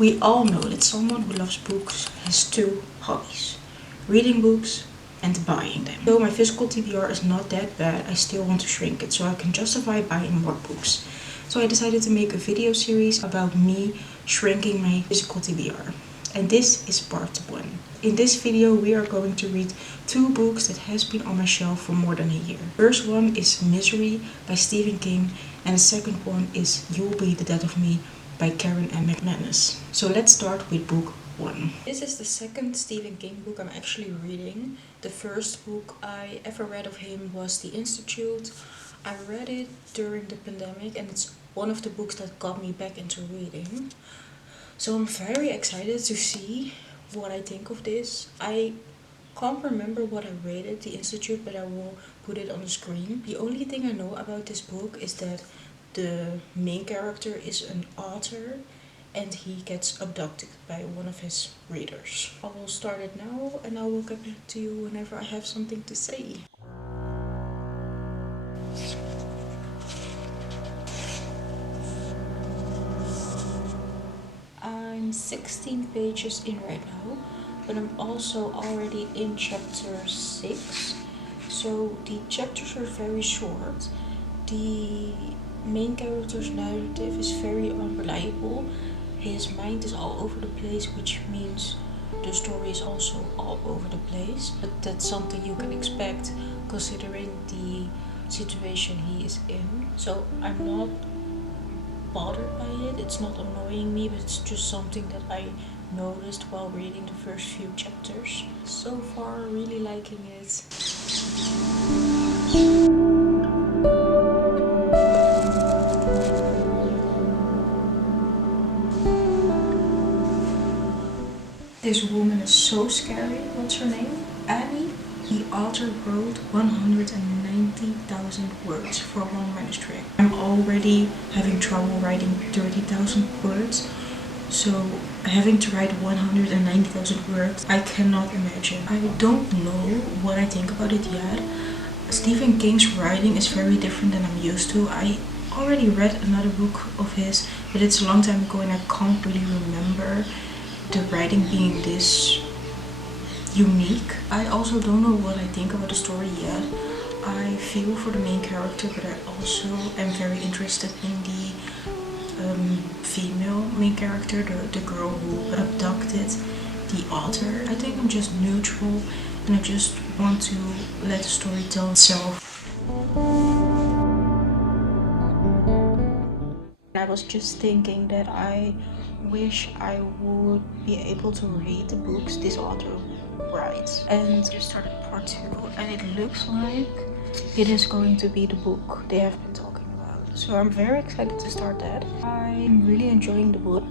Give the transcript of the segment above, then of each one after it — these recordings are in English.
We all know that someone who loves books has two hobbies: reading books and buying them. Though my physical TBR is not that bad, I still want to shrink it so I can justify buying more books. So I decided to make a video series about me shrinking my physical TBR. And this is part 1. In this video we are going to read 2 books that has been on my shelf for more than a year. First one is Misery by Stephen King, and the second one is You'll Be the Death of Me by Karen and Mcmanus. So let's start with book 1. This is the second Stephen King book I'm actually reading. The first book I ever read of him was The Institute. I read it during the pandemic and it's one of the books that got me back into reading. So I'm very excited to see what I think of this. I can't remember what I rated The Institute, but I will put it on the screen. The only thing I know about this book is that the main character is an author and he gets abducted by one of his readers. I will start it now and I will get back to you whenever I have something to say. I'm 16 pages in right now, but I'm also already in chapter 6. So the chapters are very short. The main character's narrative is very unreliable. His mind is all over the place, which means the story is also all over the place. But that's something you can expect considering the situation he is in. So I'm not bothered by it. It's not annoying me, but it's just something that I noticed while reading the first few chapters. So far, really liking it. This woman is so scary. What's her name? Annie? The author wrote 190,000 words for one manuscript. I'm already having trouble writing 30,000 words, so having to write 190,000 words, I cannot imagine. I don't know what I think about it yet. Stephen King's writing is very different than I'm used to. I already read another book of his, but it's a long time ago and I can't really remember the writing being this unique. I also don't know what I think about the story yet. I feel for the main character, but I also am very interested in the female main character, the girl who abducted the author. I think I'm just neutral and I just want to let the story tell itself. I was just thinking that I wish I would be able to read the books this author writes. And just started part 2 and it looks like it is going to be the book they have been talking about. So I'm very excited to start that. I'm really enjoying the book,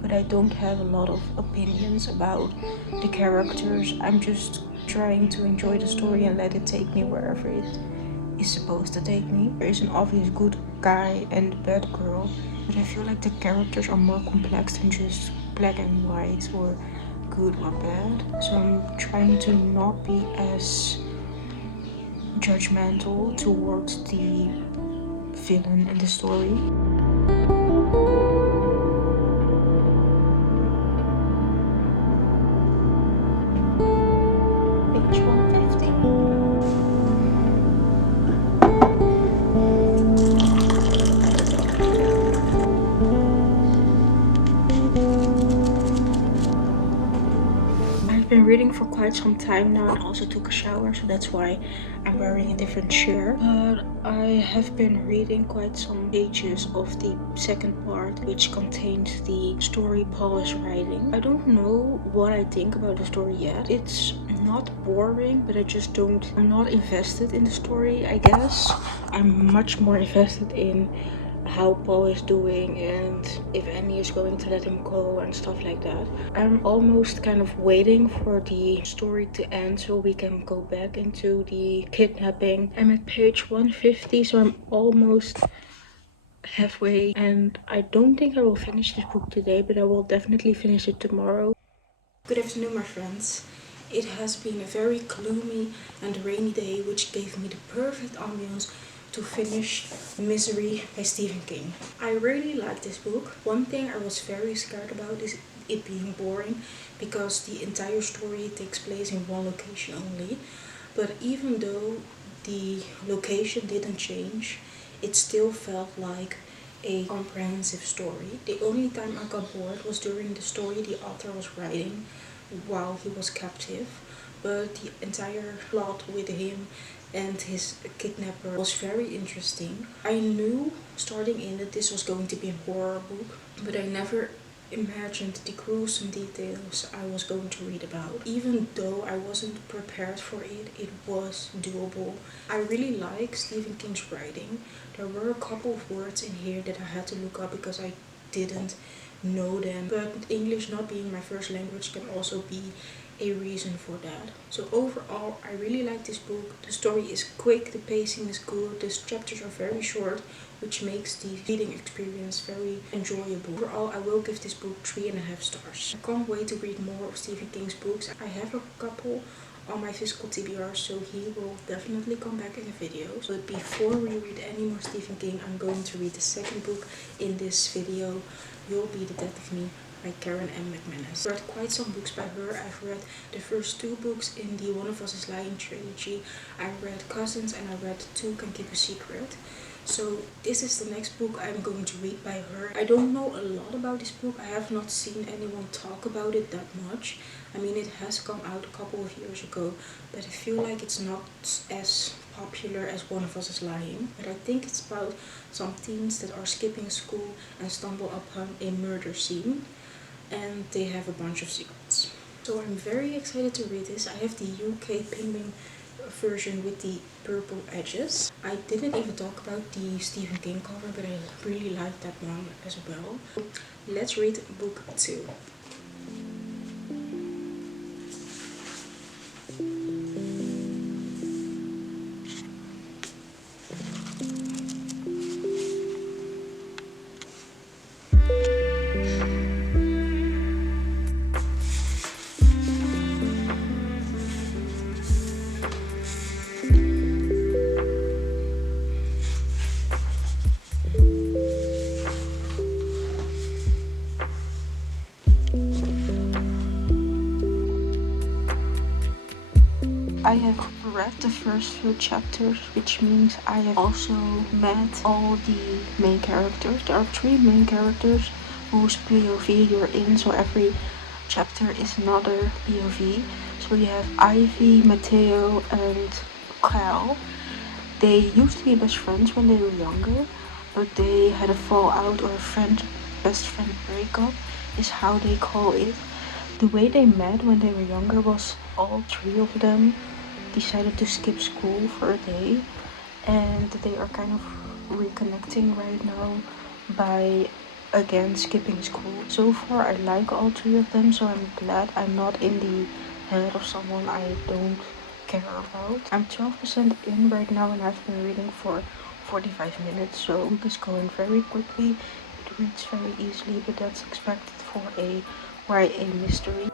but I don't have a lot of opinions about the characters. I'm just trying to enjoy the story and let it take me wherever it is supposed to take me. There is an obvious good guy and bad girl, but I feel like the characters are more complex than just black and white or good or bad. So I'm trying to not be as judgmental towards the villain in the story. Page 150. I've been reading for quite some time now and also took a shower, so that's why I'm wearing a different shirt. But I have been reading quite some pages of the second part, which contains the story Paul is writing. I don't know what I think about the story yet. It's not boring, but I'm not invested in the story, I guess. I'm much more invested in how Paul is doing and if Annie is going to let him go and stuff like that. I'm almost kind of waiting for the story to end so we can go back into the kidnapping. I'm at page 150, so I'm almost halfway and I don't think I will finish this book today, but I will definitely finish it tomorrow. Good afternoon, my friends. It has been a very gloomy and rainy day, which gave me the perfect ambience to finish Misery by Stephen King. I really like this book. One thing I was very scared about is it being boring because the entire story takes place in one location only. But even though the location didn't change, it still felt like a comprehensive story. The only time I got bored was during the story the author was writing while he was captive, but the entire plot with him and his kidnapper was very interesting. I knew starting in that this was going to be a horror book, but I never imagined the gruesome details I was going to read about. Even though I wasn't prepared for it, it was doable. I really like Stephen King's writing. There were a couple of words in here that I had to look up because I didn't know them, but English not being my first language can also be a reason for that. So overall, I really like this book. The story is quick, the pacing is good, the chapters are very short, which makes the reading experience very enjoyable. Overall, I will give this book 3.5 stars. I can't wait to read more of Stephen King's books. I have a couple on my physical TBR, so he will definitely come back in a video. But before we read any more Stephen King, I'm going to read the second book in this video, You'll Be the Death of Me by Karen M. Mcmanus. I've read quite some books by her. I've read the first 2 books in the One of Us is Lying trilogy. I read Cousins and I read Two Can Keep a Secret. So this is the next book I'm going to read by her. I don't know a lot about this book. I have not seen anyone talk about it that much. I mean, it has come out a couple of years ago, but I feel like it's not as popular as One of Us is Lying. But I think it's about some teens that are skipping school and stumble upon a murder scene, and they have a bunch of secrets. So I'm very excited to read this. I have the UK Penguin version with the purple edges. I didn't even talk about the Stephen King cover, but I really like that one as well. Let's read book 2. I have read the first few chapters, which means I have also met all the main characters. There are 3 main characters whose POV you're in, so every chapter is another POV. So you have Ivy, Matteo, and Kyle. They used to be best friends when they were younger, but they had a fallout or a best friend breakup is how they call it. The way they met when they were younger was all 3 of them decided to skip school for a day, and they are kind of reconnecting right now by again skipping school. So far I like all 3 of them, so I'm glad I'm not in the head of someone I don't care about. I'm 12% in right now and I've been reading for 45 minutes, so the book is going very quickly. It reads very easily, but that's expected for a YA mystery.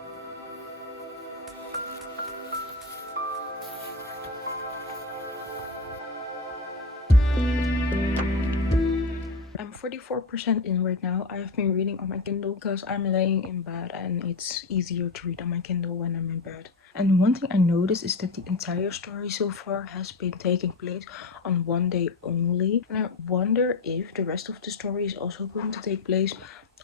I'm 44% in right now. I have been reading on my Kindle because I'm laying in bed and it's easier to read on my Kindle when I'm in bed. And one thing I noticed is that the entire story so far has been taking place on one day only. And I wonder if the rest of the story is also going to take place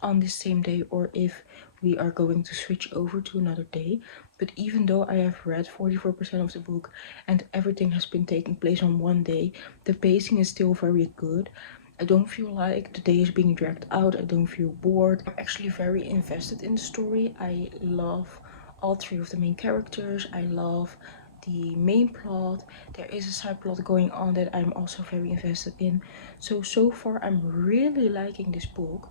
on the same day or if we are going to switch over to another day. But even though I have read 44% of the book and everything has been taking place on one day, the pacing is still very good. I don't feel like the day is being dragged out. I don't feel bored. I'm actually very invested in the story. I love all 3 of the main characters. I love the main plot. There is a side plot going on that I'm also very invested in. So far I'm really liking this book.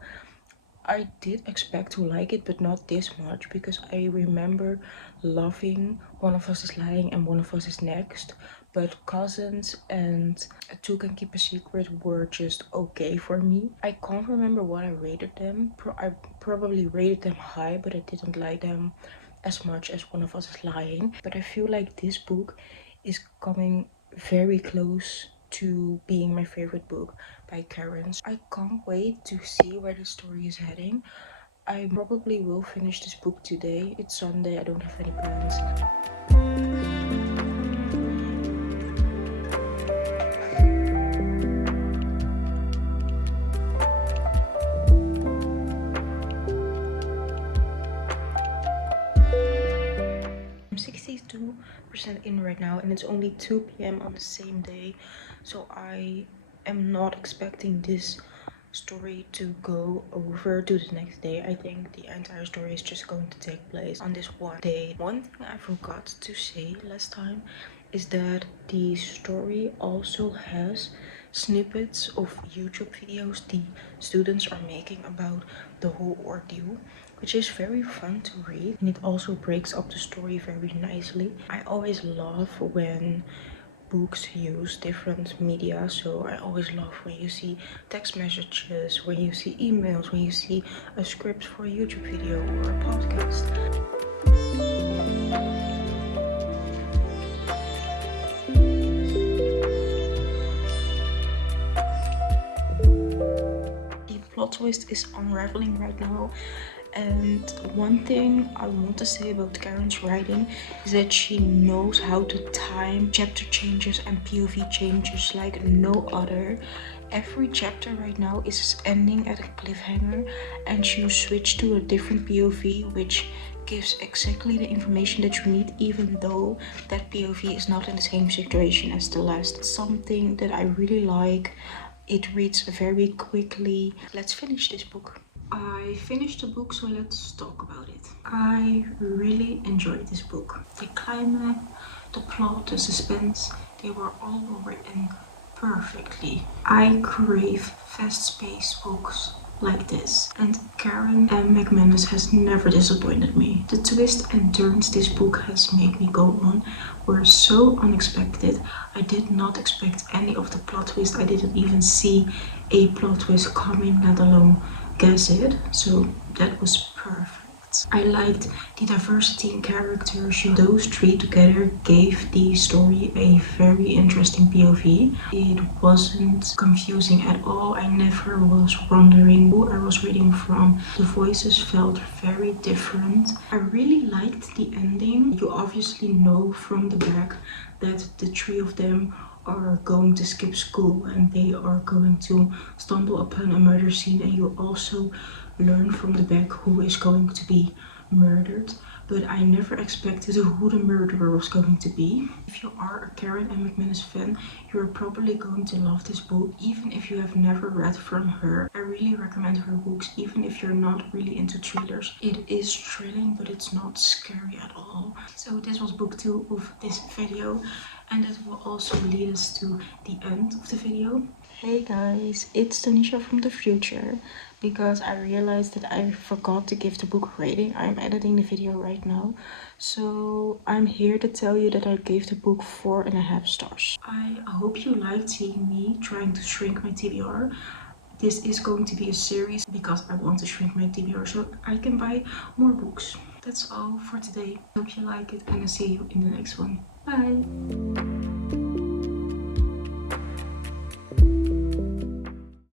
I did expect to like it, but not this much, because I remember loving One of Us is Lying and One of Us is Next, but Cousins and Two Can Keep a Secret were just okay for me. I can't remember what I rated them. I probably rated them high, but I didn't like them as much as One of Us is Lying. But I feel like this book is coming very close to being my favorite book by Karen. I can't wait to see where the story is heading. I probably will finish this book today. It's Sunday, I don't have any plans. I'm 62% in right now and it's only 2 p.m. on the same day, so I am not expecting this story to go over to the next day. I think the entire story is just going to take place on this one day. One thing I forgot to say last time is that the story also has snippets of YouTube videos the students are making about the whole ordeal, which is very fun to read, and it also breaks up the story very nicely. I always love when books use different media, so I always love when you see text messages, when you see emails, when you see a script for a YouTube video or a podcast. The plot twist is unraveling right now, and one thing I want to say about Karen's writing is that she knows how to time chapter changes and POV changes like no other. Every chapter right now is ending at a cliffhanger and you switch to a different POV, which gives exactly the information that you need, even though that POV is not in the same situation as the last. Something that I really like. It reads very quickly. Let's finish this book. I finished the book, so let's talk about it. I really enjoyed this book. The climax, the plot, the suspense, they were all written perfectly. I crave fast-paced books like this, and Karen and Mcmanus has never disappointed me. The twists and turns this book has made me go on were so unexpected. I did not expect any of the plot twists. I didn't even see a plot twist coming, let alone guess it, so that was perfect. I liked the diversity in characters. Those three together gave the story a very interesting POV. It wasn't confusing at all. I never was wondering who I was reading from. The voices felt very different. I really liked the ending. You obviously know from the back that the three of them are going to skip school and they are going to stumble upon a murder scene, and you also learn from the back who is going to be murdered, but I never expected who the murderer was going to be. If you are a Karen and Mcmanus fan, you're probably going to love this book, even if you have never read from her. I really recommend her books, even if you're not really into thrillers. It is thrilling, but it's not scary at all. So this was book 2 of this video, and that will also lead us to the end of the video. Hey guys, it's Tanisha from the future, because I realized that I forgot to give the book a rating. I'm editing the video right now, so I'm here to tell you that I gave the book 4.5 stars. I hope you liked seeing me trying to shrink my TBR. This is going to be a series because I want to shrink my TBR so I can buy more books. That's all for today. Hope you like it, and I'll see you in the next one. Bye!